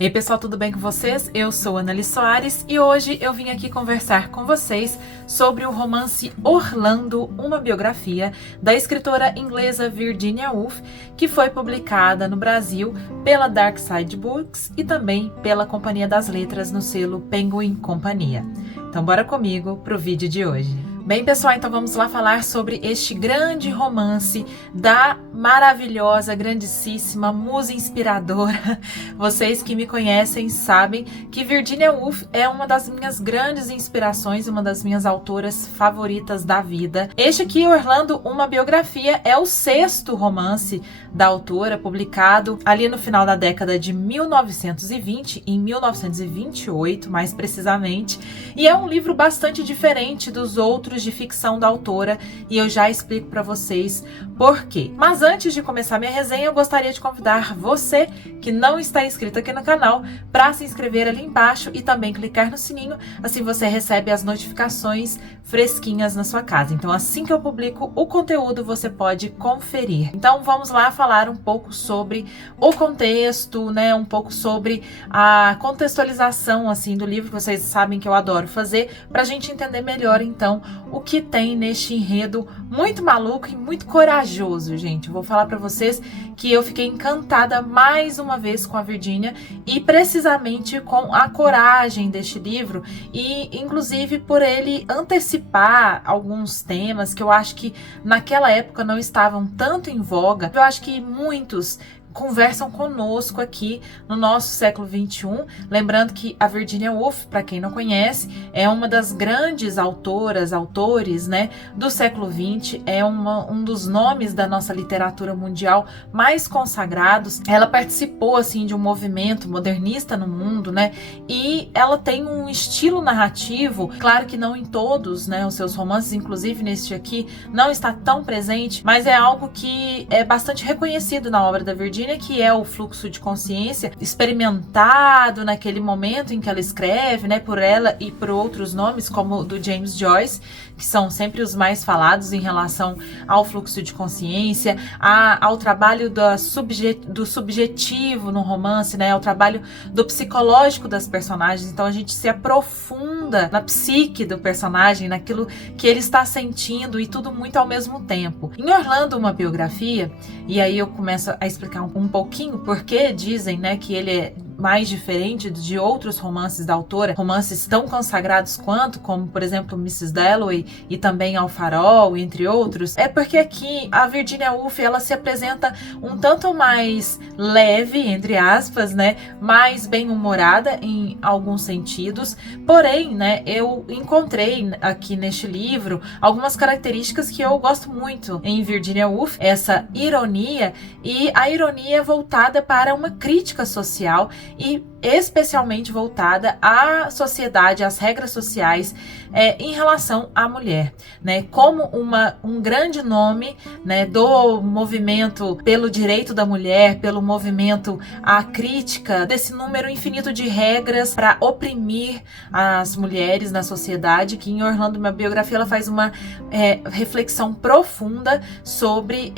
Ei pessoal, tudo bem com vocês? Eu sou Anneli Soares e hoje eu vim aqui conversar com vocês sobre o romance Orlando, uma biografia da escritora inglesa Virginia Woolf, que foi publicada no Brasil pela Dark Side Books e também pela Companhia das Letras no selo Penguin Companhia. Então bora comigo pro vídeo de hoje. Bem, pessoal, então vamos lá falar sobre este grande romance da maravilhosa, grandíssima, musa inspiradora. Vocês que me conhecem sabem que Virginia Woolf é uma das minhas grandes inspirações, uma das minhas autoras favoritas da vida. Este aqui, Orlando, uma biografia, é o 6º romance da autora, publicado ali no final da década de 1920, em 1928, mais precisamente, e é um livro bastante diferente dos outros de ficção da autora, e eu já explico para vocês por quê. Mas antes de começar minha resenha, eu gostaria de convidar você que não está inscrito aqui no canal para se inscrever ali embaixo e também clicar no sininho, assim você recebe as notificações fresquinhas na sua casa. Então assim que eu publico o conteúdo, você pode conferir. Então vamos lá falar um pouco sobre o contexto, né, um pouco sobre a contextualização assim do livro, que vocês sabem que eu adoro fazer, para a gente entender melhor então o que tem neste enredo muito maluco e muito corajoso, gente. Eu vou falar para vocês que eu fiquei encantada mais uma vez com a Virginia e precisamente com a coragem deste livro e inclusive por ele antecipar alguns temas que eu acho que naquela época não estavam tanto em voga. Eu acho que muitos conversam conosco aqui no nosso século XXI, lembrando que a Virginia Woolf, para quem não conhece, é uma das grandes autores, né, do século XX, é um dos nomes da nossa literatura mundial mais consagrados. Ela participou, assim, de um movimento modernista no mundo, né, e ela tem um estilo narrativo, claro que não em todos, né, os seus romances, inclusive neste aqui, não está tão presente, mas é algo que é bastante reconhecido na obra da Virginia, que é o fluxo de consciência experimentado naquele momento em que ela escreve, né, por ela e por outros nomes, como o do James Joyce, que são sempre os mais falados em relação ao fluxo de consciência, ao trabalho do subjetivo no romance, né, ao trabalho do psicológico das personagens. Então a gente se aprofunda na psique do personagem, naquilo que ele está sentindo e tudo muito ao mesmo tempo. Em Orlando, uma biografia, e aí eu começo a explicar um pouquinho porque dizem, né, que ele é mais diferente de outros romances da autora, romances tão consagrados quanto, como por exemplo Mrs. Dalloway e também Ao Farol, entre outros, é porque aqui a Virginia Woolf, ela se apresenta um tanto mais leve, entre aspas, né, mais bem-humorada em alguns sentidos, porém, né, eu encontrei aqui neste livro algumas características que eu gosto muito em Virginia Woolf, essa ironia, e a ironia voltada para uma crítica social e especialmente voltada à sociedade, às regras sociais em relação à mulher, né? Como um grande nome, né, do movimento pelo direito da mulher, pelo movimento à crítica desse número infinito de regras para oprimir as mulheres na sociedade, que em Orlando, minha biografia, ela faz uma reflexão profunda sobre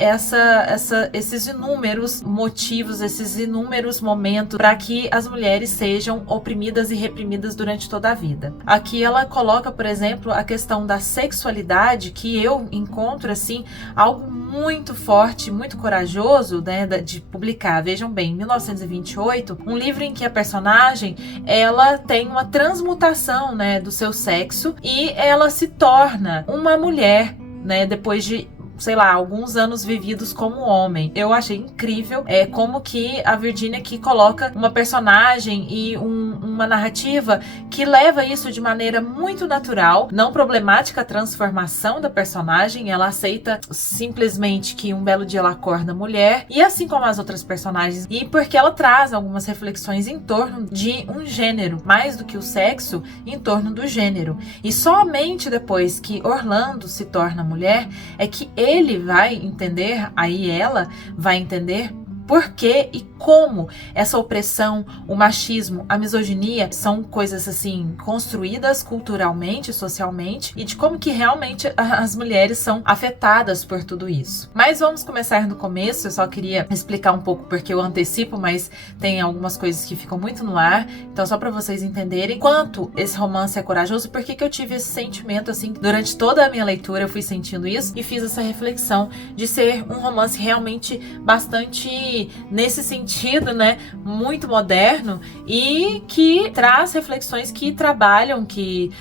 esses inúmeros motivos, esses inúmeros momentos para que as mulheres sejam oprimidas e reprimidas durante toda a vida. Aqui ela coloca, por exemplo, a questão da sexualidade, que eu encontro assim algo muito forte, muito corajoso, né, de publicar. Vejam bem, em 1928, um livro em que a personagem ela tem uma transmutação, né, do seu sexo e ela se torna uma mulher, né, depois de, sei lá, alguns anos vividos como homem. Eu achei incrível como que a Virginia aqui coloca uma personagem e uma narrativa que leva isso de maneira muito natural, não problemática a transformação da personagem. Ela aceita simplesmente que um belo dia ela acorda mulher, e assim como as outras personagens, e porque ela traz algumas reflexões em torno de um gênero, mais do que o sexo, em torno do gênero. E somente depois que Orlando se torna mulher é que ele vai entender, aí ela vai entender por que e como essa opressão, o machismo, a misoginia são coisas assim construídas culturalmente, socialmente, e de como que realmente as mulheres são afetadas por tudo isso. Mas vamos começar no começo. Eu só queria explicar um pouco porque eu antecipo, mas tem algumas coisas que ficam muito no ar. Então só para vocês entenderem quanto esse romance é corajoso, porque que eu tive esse sentimento assim durante toda a minha leitura, eu fui sentindo isso e fiz essa reflexão de ser um romance realmente bastante nesse sentido, né, muito moderno e que traz reflexões que trabalham, que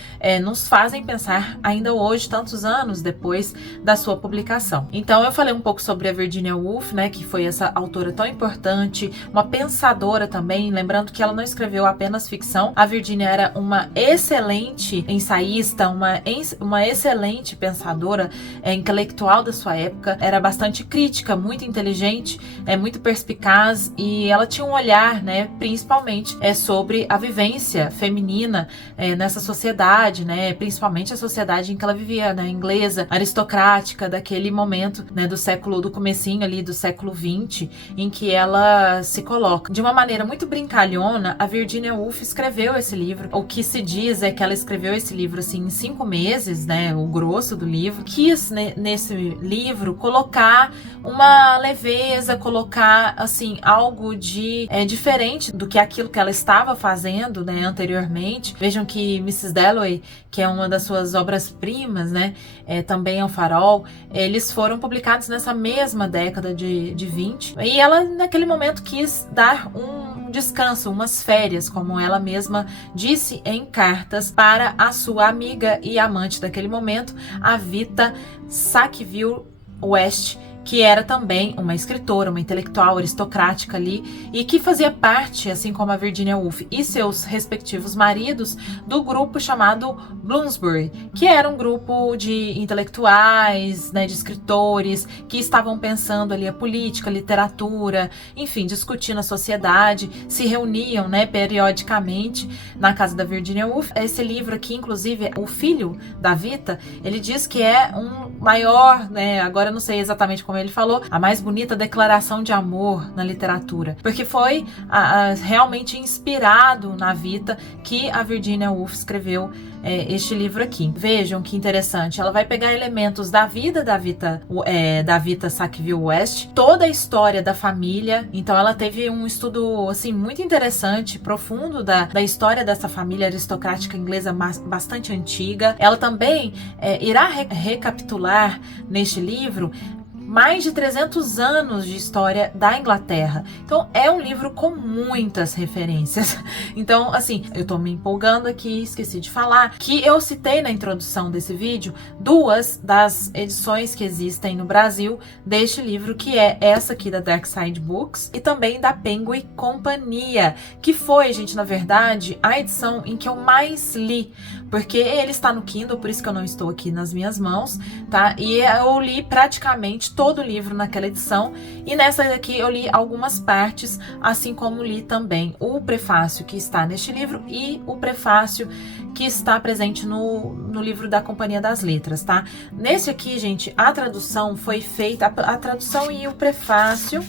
nos fazem pensar ainda hoje, tantos anos depois da sua publicação. Então eu falei um pouco sobre a Virginia Woolf, né, que foi essa autora tão importante, uma pensadora também, lembrando que ela não escreveu apenas ficção. A Virginia era uma excelente ensaísta, uma excelente pensadora, intelectual da sua época, era bastante crítica, muito inteligente, muito perspicaz, e ela tinha um olhar, né, principalmente sobre a vivência feminina nessa sociedade, né, principalmente a sociedade em que ela vivia, né, inglesa, aristocrática, daquele momento, né, do comecinho ali do século XX, em que ela se coloca. De uma maneira muito brincalhona, a Virginia Woolf escreveu esse livro. O que se diz é que ela escreveu esse livro assim em 5 meses, né, o grosso do livro. Quis, né, nesse livro colocar uma leveza, colocar assim algo de diferente do que aquilo que ela estava fazendo, né, anteriormente. Vejam que Mrs. Dalloway, que é uma das suas obras-primas, né, também é o Farol, eles foram publicados nessa mesma década de 20, e ela naquele momento quis dar um descanso, umas férias, como ela mesma disse em cartas para a sua amiga e amante daquele momento, a Vita Sackville-West, que era também uma escritora, uma intelectual aristocrática ali, e que fazia parte, assim como a Virginia Woolf e seus respectivos maridos, do grupo chamado Bloomsbury, que era um grupo de intelectuais, né, de escritores, que estavam pensando ali a política, a literatura, enfim, discutindo a sociedade, se reuniam, né, periodicamente na casa da Virginia Woolf. Esse livro aqui, inclusive, o filho da Vita, ele diz que é um maior, né, agora eu não sei exatamente como ele falou, a mais bonita declaração de amor na literatura, porque foi realmente inspirado na Vita que a Virginia Woolf escreveu este livro aqui. Vejam que interessante, ela vai pegar elementos da vida da Vita Sackville-West, toda a história da família. Então ela teve um estudo assim muito interessante, profundo da história dessa família aristocrática inglesa bastante antiga. Ela também irá recapitular neste livro mais de 300 anos de história da Inglaterra. Então é um livro com muitas referências. Então, assim, eu tô me empolgando aqui, esqueci de falar que eu citei na introdução desse vídeo 2 das edições que existem no Brasil deste livro, que é essa aqui da Dark Side Books e também da Penguin Companhia, que foi, gente, na verdade, a edição em que eu mais li, porque ele está no Kindle, por isso que eu não estou aqui nas minhas mãos, tá? E eu li praticamente todo o livro naquela edição, e nessa daqui eu li algumas partes, assim como li também o prefácio que está neste livro e o prefácio que está presente no livro da Companhia das Letras, tá? Nesse aqui, gente, a tradução foi feita, a tradução e o prefácio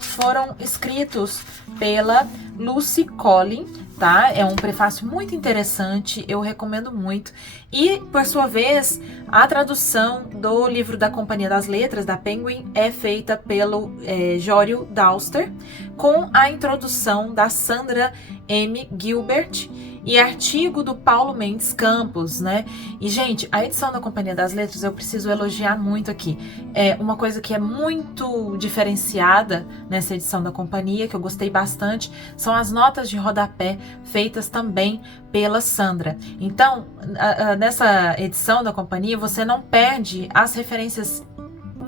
foram escritos pela Lucy Collin, tá? É um prefácio muito interessante, eu recomendo muito. E, por sua vez, a tradução do livro da Companhia das Letras, da Penguin, é feita pelo Jório Dauster, com a introdução da Sandra M. Gilbert e artigo do Paulo Mendes Campos, né? E, gente, a edição da Companhia das Letras eu preciso elogiar muito aqui. É uma coisa que é muito diferenciada nessa edição da Companhia, que eu gostei bastante, são as notas de rodapé feitas também pela Sandra. Então, nessa edição da Companhia, você não perde as referências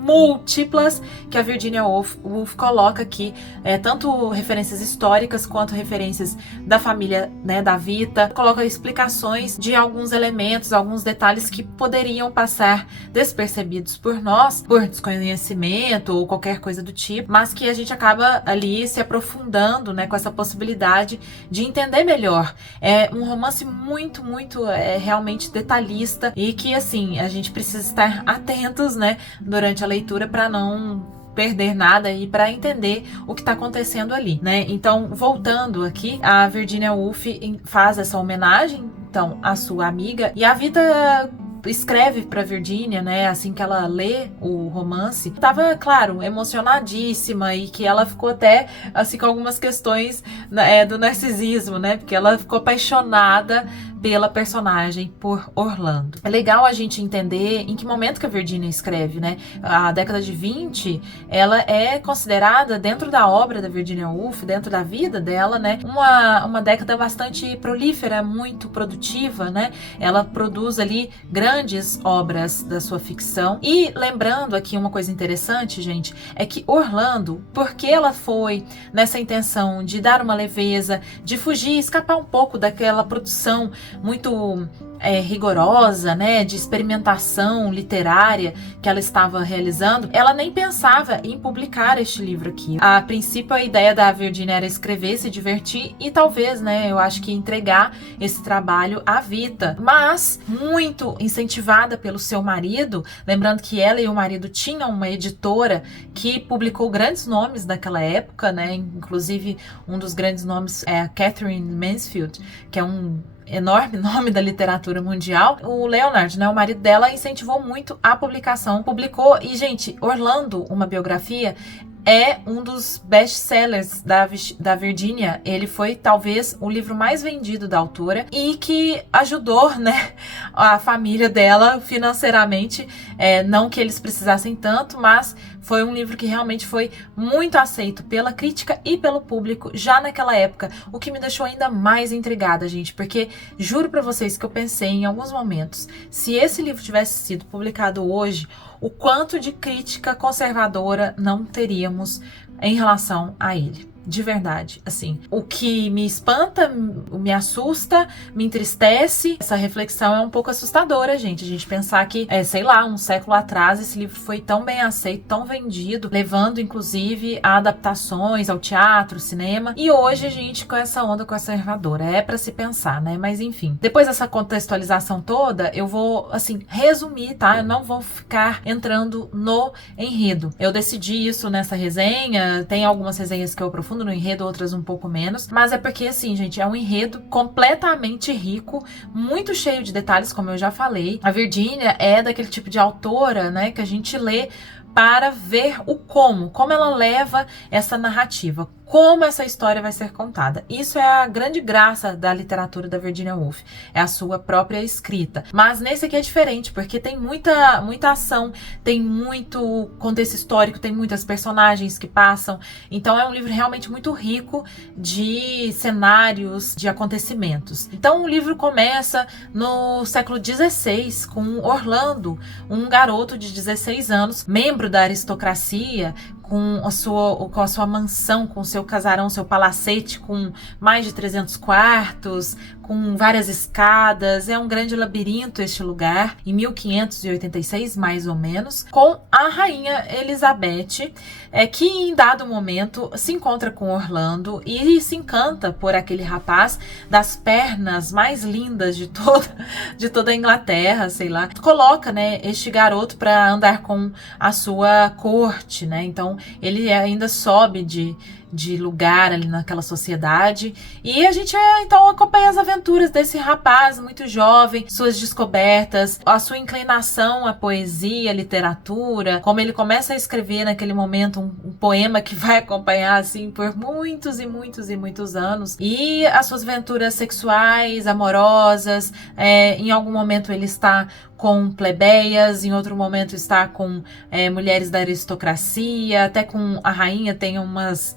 múltiplas que a Virginia Woolf coloca aqui, tanto referências históricas quanto referências da família, né, da Vita. Coloca explicações de alguns elementos, alguns detalhes que poderiam passar despercebidos por nós, por desconhecimento ou qualquer coisa do tipo, mas que a gente acaba ali se aprofundando, né, com essa possibilidade de entender melhor. É um romance muito, muito realmente detalhista e que, assim, a gente precisa estar atentos, né, durante a leitura para não perder nada e para entender o que está acontecendo ali, né? Então, voltando aqui, a Virginia Woolf faz essa homenagem, então, à sua amiga, e a Vita escreve para Virginia, né, assim que ela lê o romance, tava, claro, emocionadíssima e que ela ficou até, assim, com algumas questões do narcisismo, né, porque ela ficou apaixonada pela personagem, por Orlando. É legal a gente entender em que momento que a Virginia escreve, né? A década de 20, ela é considerada, dentro da obra da Virginia Woolf, dentro da vida dela, né, uma década bastante prolífera, muito produtiva, né? Ela produz ali grandes obras da sua ficção. E lembrando aqui uma coisa interessante, gente, é que Orlando, porque ela foi nessa intenção de dar uma leveza, de fugir, escapar um pouco daquela produção muito rigorosa, né, de experimentação literária que ela estava realizando, ela nem pensava em publicar este livro aqui. A princípio, a ideia da Virginia era escrever, se divertir e talvez, né, eu acho que entregar esse trabalho à Vita, mas muito incentivada pelo seu marido, lembrando que ela e o marido tinham uma editora que publicou grandes nomes daquela época, né, inclusive um dos grandes nomes é a Catherine Mansfield, que é um enorme nome da literatura mundial. O Leonard, né, o marido dela, incentivou muito a publicação. Publicou, e gente, Orlando, uma biografia, é um dos best-sellers da Virginia. Ele foi talvez o livro mais vendido da autora e que ajudou, né, a família dela financeiramente, não que eles precisassem tanto, mas foi um livro que realmente foi muito aceito pela crítica e pelo público já naquela época, o que me deixou ainda mais intrigada, gente, porque juro pra vocês que eu pensei em alguns momentos, se esse livro tivesse sido publicado hoje, o quanto de crítica conservadora não teríamos em relação a ele. De verdade, assim, o que me espanta, me assusta, me entristece. Essa reflexão é um pouco assustadora, gente. A gente pensar que, sei lá, um século atrás esse livro foi tão bem aceito, tão vendido, levando inclusive a adaptações ao teatro, cinema. E hoje a gente com essa onda conservadora. É pra se pensar, né? Mas enfim, depois dessa contextualização toda, eu vou, assim, resumir, tá? Eu não vou ficar entrando no enredo. Eu decidi isso nessa resenha. Tem algumas resenhas que eu aprofundo no enredo, outras um pouco menos, mas é porque, assim, gente, é um enredo completamente rico, muito cheio de detalhes, como eu já falei. A Virginia é daquele tipo de autora, né, que a gente lê para ver o como ela leva essa narrativa, como essa história vai ser contada. Isso é a grande graça da literatura da Virginia Woolf, é a sua própria escrita. Mas nesse aqui é diferente, porque tem muita ação, tem muito contexto histórico, tem muitas personagens que passam, então é um livro realmente muito rico de cenários, de acontecimentos. Então o livro começa no século XVI, com Orlando, um garoto de 16 anos, membro da aristocracia, com a sua mansão, com o seu casarão, seu palacete, com mais de 300 quartos, com várias escadas. É um grande labirinto este lugar, em 1586, mais ou menos, com a rainha Elizabeth, que em dado momento se encontra com Orlando e se encanta por aquele rapaz das pernas mais lindas de toda a Inglaterra, sei lá. Coloca, né, este garoto para andar com a sua corte, né? Então ele ainda sobe de lugar ali naquela sociedade, e a gente então acompanha as aventuras desse rapaz muito jovem, suas descobertas, a sua inclinação à poesia, à literatura, como ele começa a escrever naquele momento um poema que vai acompanhar assim por muitos e muitos e muitos anos, e as suas aventuras sexuais, amorosas. Em algum momento ele está com plebeias, em outro momento está com mulheres da aristocracia, até com a rainha tem umas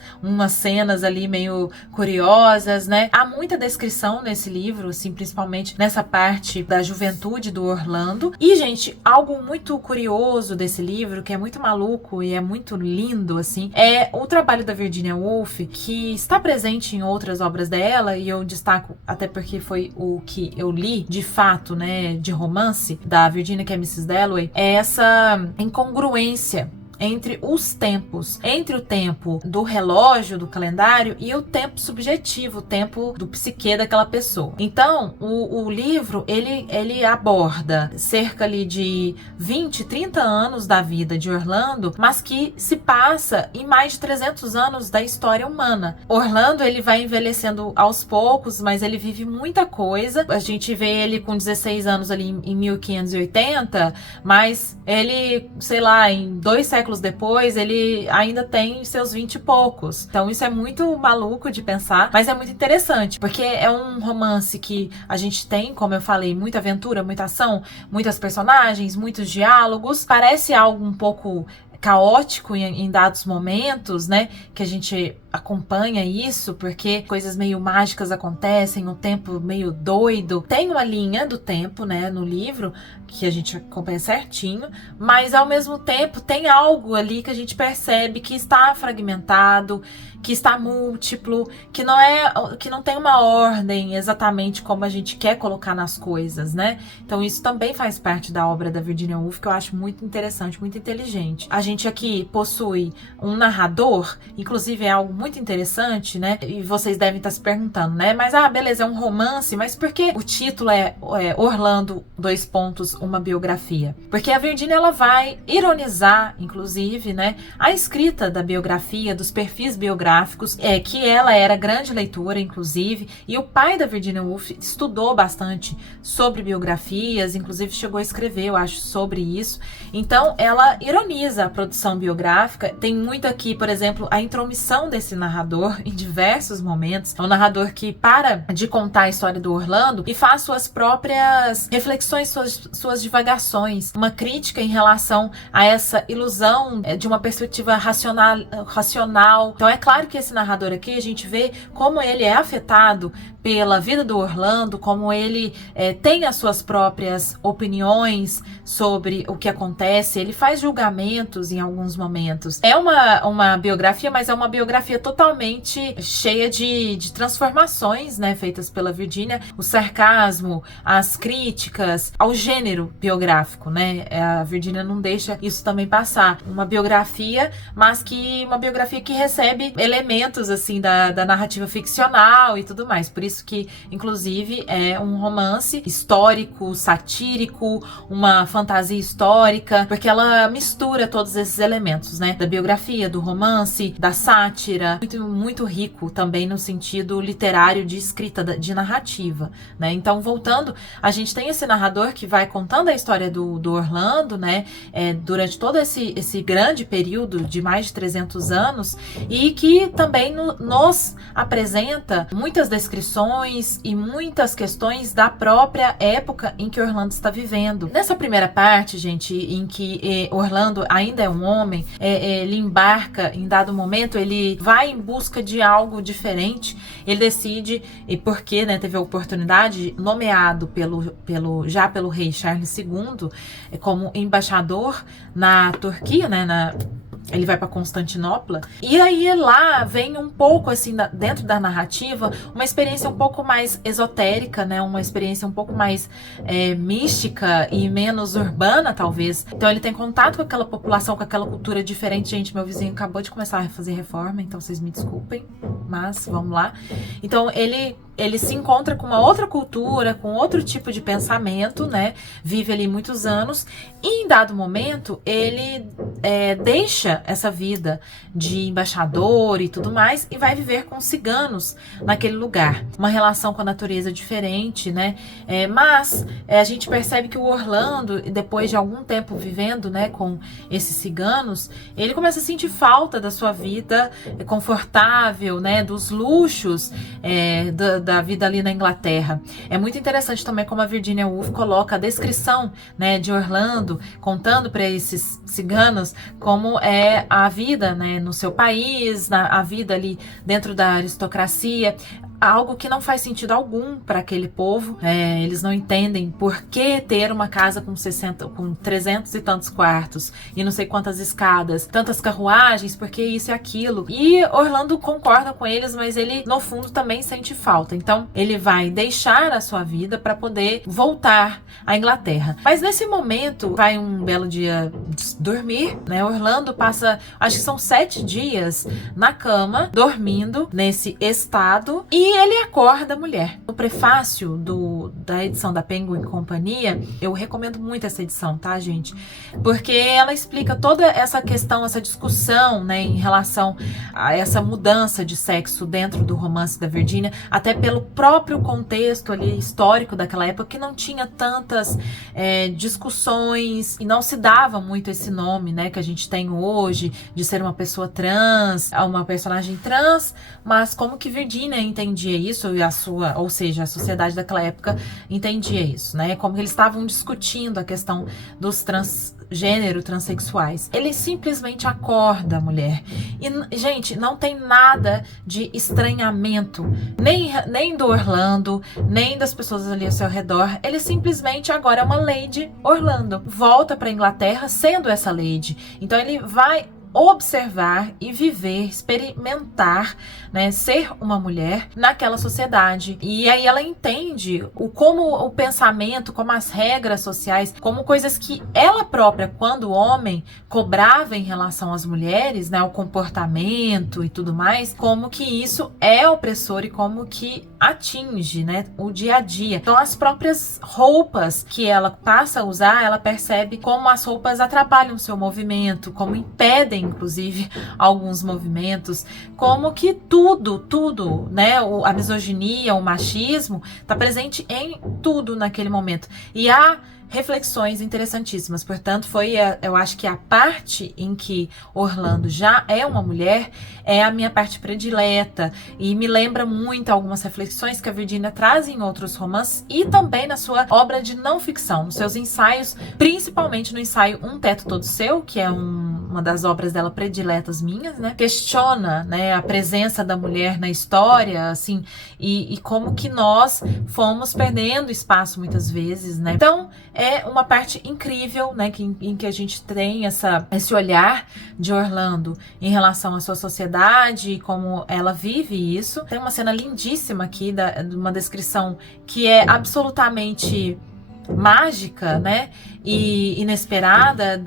cenas ali meio curiosas, né? Há muita descrição nesse livro, assim, principalmente nessa parte da juventude do Orlando. E, gente, algo muito curioso desse livro, que é muito maluco e é muito lindo, assim, é o trabalho da Virginia Woolf, que está presente em outras obras dela, e eu destaco até porque foi o que eu li, de fato, né, de romance, da Virginia, que é Mrs. Dalloway, é essa incongruência entre os tempos, entre o tempo do relógio, do calendário, e o tempo subjetivo, o tempo do psique daquela pessoa. Então, o livro, ele aborda cerca ali de 20, 30 anos da vida de Orlando, mas que se passa em mais de 300 anos da história humana. Orlando, ele vai envelhecendo aos poucos, mas ele vive muita coisa. A gente vê ele com 16 anos ali em 1580, mas ele, sei lá, em 2 séculos depois, ele ainda tem seus 20 e poucos. Então isso é muito maluco de pensar, mas é muito interessante, porque é um romance que a gente tem, como eu falei, muita aventura, muita ação, muitas personagens, muitos diálogos. Parece algo um pouco caótico em dados momentos, né, que a gente acompanha isso, porque coisas meio mágicas acontecem, um tempo meio doido. Tem uma linha do tempo, né, no livro, que a gente acompanha certinho, mas ao mesmo tempo tem algo ali que a gente percebe que está fragmentado, que está múltiplo, que não tem uma ordem exatamente como a gente quer colocar nas coisas, né? Então isso também faz parte da obra da Virginia Woolf, que eu acho muito interessante, muito inteligente. A gente aqui possui um narrador, inclusive é algo muito interessante, né? E vocês devem estar se perguntando, né? Mas, beleza, é um romance, mas por que o título é Orlando, : uma biografia? Porque a Virginia, ela vai ironizar, inclusive, né, a escrita da biografia, dos perfis biográficos, que ela era grande leitora, inclusive, e o pai da Virginia Woolf estudou bastante sobre biografias, inclusive chegou a escrever, eu acho, sobre isso. Então, ela ironiza a produção biográfica. Tem muito aqui, por exemplo, a intromissão desse narrador em diversos momentos. É um narrador que para de contar a história do Orlando e faz suas próprias reflexões, suas divagações, uma crítica em relação a essa ilusão de uma perspectiva racional. Então é claro que esse narrador aqui, a gente vê como ele é afetado pela vida do Orlando, como ele tem as suas próprias opiniões sobre o que acontece, ele faz julgamentos em alguns momentos. É uma biografia, mas é uma biografia totalmente cheia de transformações, né, feitas pela Virginia, o sarcasmo, as críticas ao gênero biográfico, né? A Virginia não deixa isso também passar. Uma biografia, mas uma biografia que recebe elementos, assim, da narrativa ficcional e tudo mais. Por isso que, inclusive, é um romance histórico, satírico, uma fantasia histórica, porque ela mistura todos esses elementos, né? Da biografia, do romance, da sátira, muito, muito rico também no sentido literário de escrita, de narrativa, né? Então, voltando, a gente tem esse narrador que vai contando a história do Orlando, né? Durante todo esse grande período de mais de 300 anos, e que também nos apresenta muitas descrições e muitas questões da própria época em que Orlando está vivendo. Nessa primeira parte, gente, em que Orlando ainda é um homem, ele embarca em dado momento, ele vai em busca de algo diferente, ele decide, e porque, né, teve a oportunidade, nomeado já pelo rei Charles II como embaixador na Turquia, né, ele vai para Constantinopla, e aí lá vem um pouco, assim, dentro da narrativa, uma experiência um pouco mais esotérica, né, uma experiência um pouco mais mística e menos urbana, talvez. Então ele tem contato com aquela população, com aquela cultura diferente. Gente, meu vizinho acabou de começar a fazer reforma, então vocês me desculpem, mas vamos lá. Então ele se encontra com uma outra cultura, com outro tipo de pensamento, né? Vive ali muitos anos, e em dado momento ele deixa essa vida de embaixador e tudo mais e vai viver com ciganos naquele lugar. Uma relação com a natureza diferente, né? Mas a gente percebe que o Orlando, depois de algum tempo vivendo, né, com esses ciganos, ele começa a sentir falta da sua vida confortável, né? Dos luxos da vida ali na Inglaterra. É muito interessante também como a Virginia Woolf coloca a descrição, né, de Orlando, contando para esses ciganos como é a vida, né, no seu país, a vida ali dentro da aristocracia. algo que não faz sentido algum para aquele povo. Eles não entendem por que ter uma casa com 300 e tantos quartos e não sei quantas escadas, tantas carruagens, porque isso e aquilo. E Orlando concorda com eles, mas ele no fundo também sente falta. Então ele vai deixar a sua vida para poder voltar à Inglaterra. Mas nesse momento, vai um belo dia dormir, né? Orlando passa, acho que são 7 dias na cama, dormindo nesse estado, e ele acorda a mulher. No prefácio da edição da Penguin Companhia, eu recomendo muito essa edição, tá, gente? Porque ela explica toda essa questão, essa discussão, né, em relação a essa mudança de sexo dentro do romance da Virginia, até pelo próprio contexto ali histórico daquela época, que não tinha tantas discussões e não se dava muito esse nome, né, que a gente tem hoje, de ser uma pessoa trans, uma personagem trans, mas como que Virginia entendia isso, e ou seja, a sociedade daquela época entendia isso, né, como que eles estavam discutindo a questão dos transexuais. Ele simplesmente acorda a mulher. E, gente, não tem nada de estranhamento, nem do Orlando, nem das pessoas ali ao seu redor. Ele simplesmente agora é uma Lady Orlando. Volta para Inglaterra sendo essa Lady. Então ele vai observar e viver, experimentar, né, ser uma mulher naquela sociedade. E aí ela entende como o pensamento, como as regras sociais, como coisas que ela própria, quando homem, cobrava em relação às mulheres, né, o comportamento e tudo mais, como que isso é opressor e como que atinge, né, o dia a dia. Então as próprias roupas que ela passa a usar, ela percebe como as roupas atrapalham o seu movimento, como impedem inclusive alguns movimentos, como que tudo, né, a misoginia, o machismo tá presente em tudo naquele momento. E há reflexões interessantíssimas. Portanto, eu acho que a parte em que Orlando já é uma mulher é a minha parte predileta e me lembra muito algumas reflexões que a Virginia traz em outros romances e também na sua obra de não ficção, nos seus ensaios, principalmente no ensaio Um Teto Todo Seu, que é uma das obras dela prediletas minhas, né? Questiona, né, a presença da mulher na história, assim, e como que nós fomos perdendo espaço muitas vezes, né? Então, é uma parte incrível, né, em que a gente tem esse olhar de Orlando em relação à sua sociedade e como ela vive isso. Tem uma cena lindíssima aqui, de uma descrição que é absolutamente mágica, né, e inesperada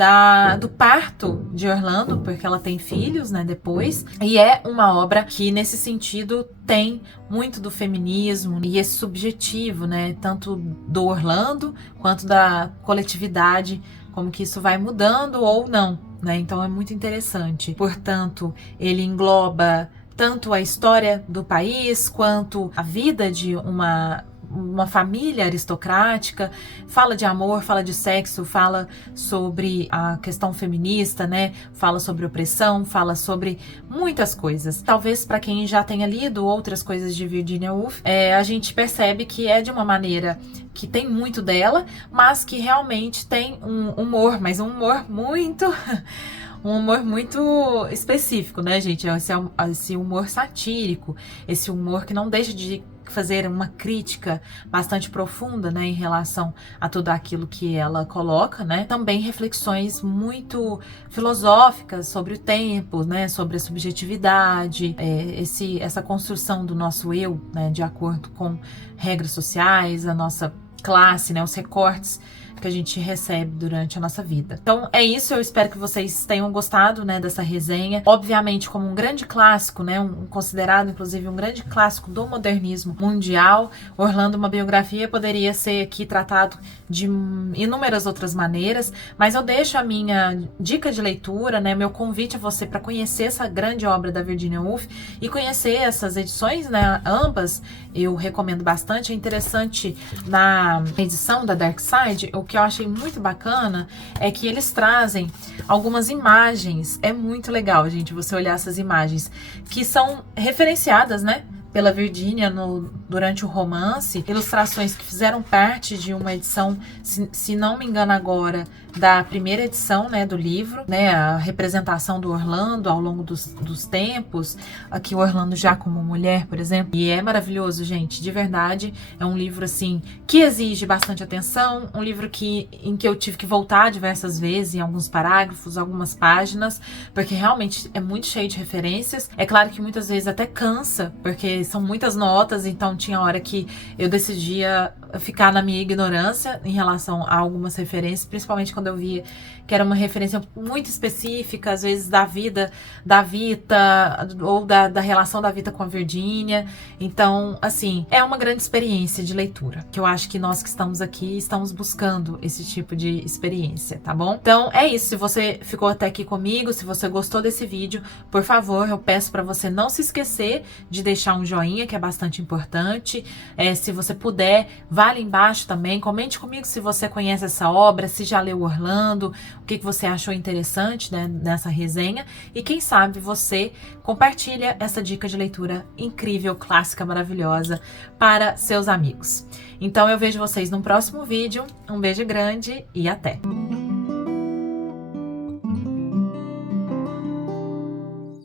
do parto de Orlando, porque ela tem filhos, né, depois, e é uma obra que nesse sentido tem muito do feminismo e esse subjetivo, né, tanto do Orlando quanto da coletividade, como que isso vai mudando ou não, né, então é muito interessante. Portanto, ele engloba tanto a história do país quanto a vida de uma família aristocrática, fala de amor, fala de sexo, fala sobre a questão feminista, né? Fala sobre opressão, fala sobre muitas coisas. Talvez para quem já tenha lido outras coisas de Virginia Woolf, a gente percebe que é de uma maneira que tem muito dela, mas que realmente tem um humor, mas um humor muito... um humor muito específico, né, gente? Esse humor satírico, esse humor que não deixa de fazer uma crítica bastante profunda, né, em relação a tudo aquilo que ela coloca, né? Também reflexões muito filosóficas sobre o tempo, né, sobre a subjetividade, essa construção do nosso eu, né, de acordo com regras sociais, a nossa classe, né, os recortes que a gente recebe durante a nossa vida. Então é isso, eu espero que vocês tenham gostado, né, dessa resenha. Obviamente, como um grande clássico, né, considerado inclusive um grande clássico do modernismo mundial, Orlando, uma biografia, poderia ser aqui tratado de inúmeras outras maneiras, mas eu deixo a minha dica de leitura, né, meu convite a você para conhecer essa grande obra da Virginia Woolf e conhecer essas edições, né, ambas eu recomendo bastante. É interessante na edição da Dark Side, o que eu achei muito bacana é que eles trazem algumas imagens. É muito legal, gente, você olhar essas imagens que são referenciadas, né, pela Virginia durante o romance, ilustrações que fizeram parte de uma edição, se não me engano agora, da primeira edição, né, do livro, né, a representação do Orlando ao longo dos tempos, aqui o Orlando já como mulher, por exemplo, e é maravilhoso, gente, de verdade, é um livro, assim, que exige bastante atenção, um livro em que eu tive que voltar diversas vezes, em alguns parágrafos, algumas páginas, porque realmente é muito cheio de referências, é claro que muitas vezes até cansa, porque são muitas notas, então tinha hora que eu decidia ficar na minha ignorância em relação a algumas referências, principalmente quando eu via que era uma referência muito específica, às vezes da vida da Vita, ou da relação da Vita com a Virginia. Então, assim, é uma grande experiência de leitura, que eu acho que nós que estamos aqui estamos buscando esse tipo de experiência, tá bom? Então, é isso. Se você ficou até aqui comigo, se você gostou desse vídeo, por favor, eu peço para você não se esquecer de deixar um joinha, que é bastante importante. Se você puder, vá ali embaixo também, comente comigo se você conhece essa obra, se já leu Orlando, o que você achou interessante, né, nessa resenha, e quem sabe você compartilha essa dica de leitura incrível, clássica, maravilhosa para seus amigos. Então eu vejo vocês no próximo vídeo, um beijo grande e até!